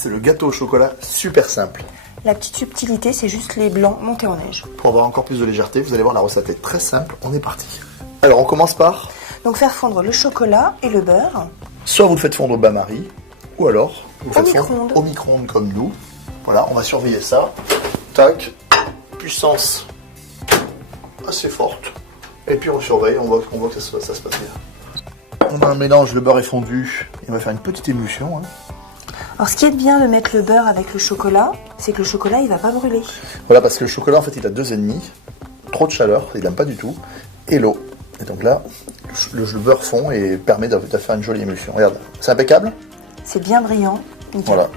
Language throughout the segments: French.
c'est le gâteau au chocolat super simple. La petite subtilité, c'est juste les blancs montés en neige. Pour avoir encore plus de légèreté, vous allez voir, la recette est très simple. On est parti. Alors, on commence par... Donc faire fondre le chocolat et le beurre. Soit vous le faites fondre au bain-marie, ou alors vous le faites fondre micro-ondes. au micro-ondes comme nous. Voilà, on va surveiller ça. Tac, puissance assez forte. Et puis on surveille, on voit que ça se passe bien. On a un mélange, le beurre est fondu. Et on va faire une petite émulsion. Alors ce qui est bien de mettre le beurre avec le chocolat, c'est que le chocolat il va pas brûler. Voilà, parce que le chocolat en fait il a 2,5. Trop de chaleur, il n'aime pas du tout. Et l'eau. Et donc là, le beurre fond et permet de faire une jolie émulsion. Regarde, c'est impeccable. C'est bien brillant. Nickel. Voilà.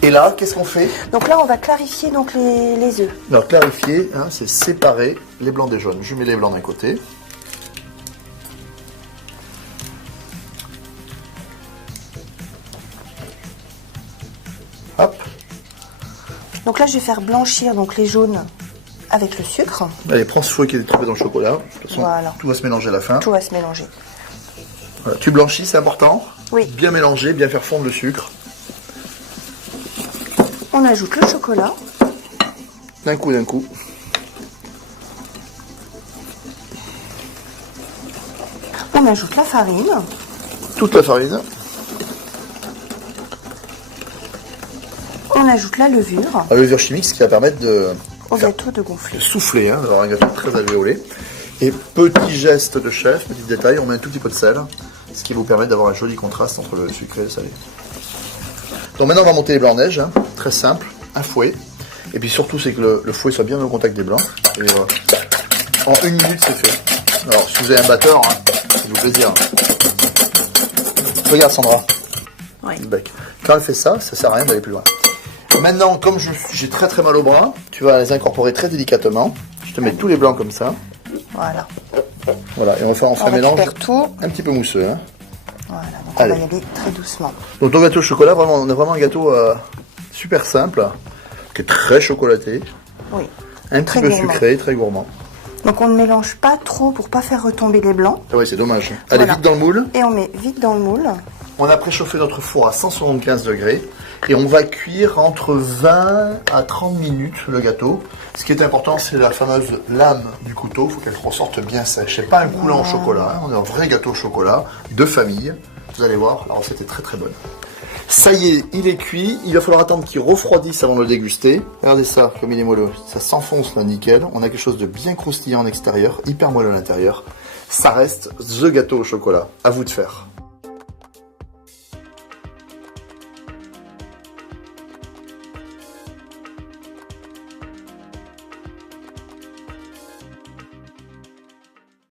Et là, qu'est-ce qu'on fait? Donc là, on va clarifier donc les œufs. Alors clarifier, c'est séparer les blancs des jaunes. Je mets les blancs d'un côté. Hop. Donc là, je vais faire blanchir donc les jaunes avec le sucre. Allez, prends ce fouet qui est trempé dans le chocolat. De toute façon, voilà. Tout va se mélanger à la fin. Tout va se mélanger. Voilà. Tu blanchis, c'est important. Oui. Bien mélanger, bien faire fondre le sucre. On ajoute le chocolat. D'un coup. On ajoute la farine. Toute la farine. On ajoute la levure. La levure chimique, ce qui va permettre au gâteau de gonfler. Souffler, d'avoir un gâteau très alvéolé. Et petit geste de chef, petit détail, on met un tout petit peu de sel, ce qui vous permet d'avoir un joli contraste entre le sucré et le salé. Donc maintenant on va monter les blancs en neige, très simple, un fouet. Et puis surtout c'est que le fouet soit bien au contact des blancs. Et en 1 minute c'est fait. Alors si vous avez un batteur, c'est vous plaisir. Regarde Sandra. Oui. Quand elle fait ça, ça sert à rien d'aller plus loin. Maintenant, comme j'ai très mal au bras, tu vas les incorporer très délicatement. Je te mets tous les blancs comme ça. Voilà. Voilà, et on fait un mélange tout. un petit peu mousseux. Voilà, donc on va y aller très doucement. Donc ton gâteau au chocolat, vraiment, on a vraiment un gâteau super simple, qui est très chocolaté. Oui. Un petit peu sucré, très gourmand. Donc on ne mélange pas trop pour pas faire retomber les blancs. Ah oui, c'est dommage. Allez, vite dans le moule. Et on met vite dans le moule. On a préchauffé notre four à 175 degrés et on va cuire entre 20 à 30 minutes le gâteau. Ce qui est important, c'est la fameuse lame du couteau. Il faut qu'elle ressorte bien sèche. C'est pas un coulant au chocolat, on a un vrai gâteau au chocolat de famille. Vous allez voir, la recette est très bonne. Ça y est, il est cuit. Il va falloir attendre qu'il refroidisse avant de le déguster. Regardez ça, comme il est moelleux. Ça s'enfonce là, nickel. On a quelque chose de bien croustillant en extérieur, hyper moelleux à l'intérieur. Ça reste the gâteau au chocolat. À vous de faire.